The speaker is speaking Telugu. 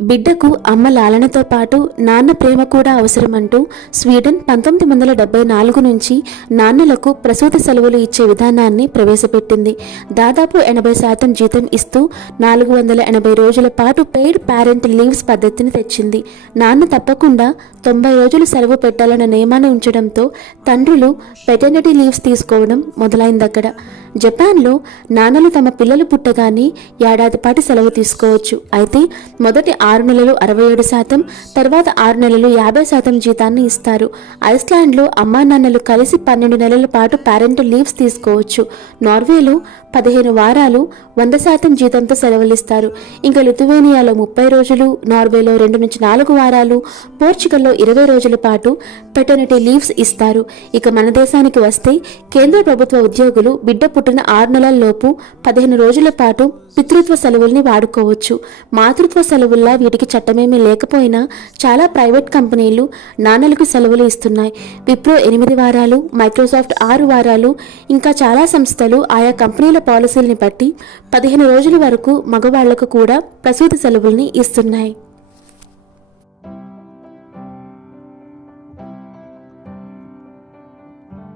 బిడ్డకు అమ్మ లాలనతో పాటు నాన్న ప్రేమ కూడా అవసరమంటూ స్వీడన్ పంతొమ్మిది వందల డెబ్బై నాలుగు నుంచి నాన్నలకు ప్రసూతి సెలవులు ఇచ్చే విధానాన్ని ప్రవేశపెట్టింది. దాదాపు ఎనభై శాతం జీతం ఇస్తూ నాలుగు వందల ఎనభై రోజుల పాటు పెయిడ్ పేరెంట్ లీవ్స్ పద్ధతిని తెచ్చింది. నాన్న తప్పకుండా తొంభై రోజులు సెలవు పెట్టాలన్న నియమాన్ని ఉంచడంతో తండ్రులు పెటర్నిటీ లీవ్స్ తీసుకోవడం మొదలైందక్కడ జపాన్లో నాన్నలు తమ పిల్లలు పుట్టగానే ఏడాది పాటు సెలవు తీసుకోవచ్చు. అయితే మొదటి ఆరు నెలలు అరవై ఏడు శాతం తర్వాత ఆరు నెలలు యాభై శాతం జీతాన్ని ఇస్తారు. ఐస్లాండ్లో అమ్మా నాన్నలు కలిసి పన్నెండు నెలల పాటు పేరెంట్ లీవ్స్ తీసుకోవచ్చు. నార్వేలో పదిహేను వారాలు వంద శాతం జీతంతో సెలవులు ఇస్తారు ఇంకా లిథువేనియాలో ముప్పై రోజులు నార్వేలో రెండు నుంచి నాలుగు వారాలు పోర్చుగల్లో ఇరవై రోజుల పాటు పెటర్నిటీ లీవ్స్ ఇస్తారు. ఇక మన దేశానికి వస్తే కేంద్ర ప్రభుత్వ ఉద్యోగులు బిడ్డ పుట్టిన ఆరు నెలల లోపు పదిహేను రోజుల పాటు పితృత్వ సెలవుల్ని వాడుకోవచ్చు. మాతృత్వ సెలవుల్లా వీటికి చట్టమేమీ లేకపోయినా చాలా ప్రైవేట్ కంపెనీలు నాన్నలకు సెలవులు ఇస్తున్నాయి. విప్రో ఎనిమిది వారాలు మైక్రోసాఫ్ట్ ఆరు వారాలు ఇంకా చాలా సంస్థలు ఆయా కంపెనీల పాలసీలని బట్టి పదిహేను రోజుల వరకు మగవాళ్ళకు కూడా ప్రసూతి సెలవుల్ని ఇస్తున్నాయి.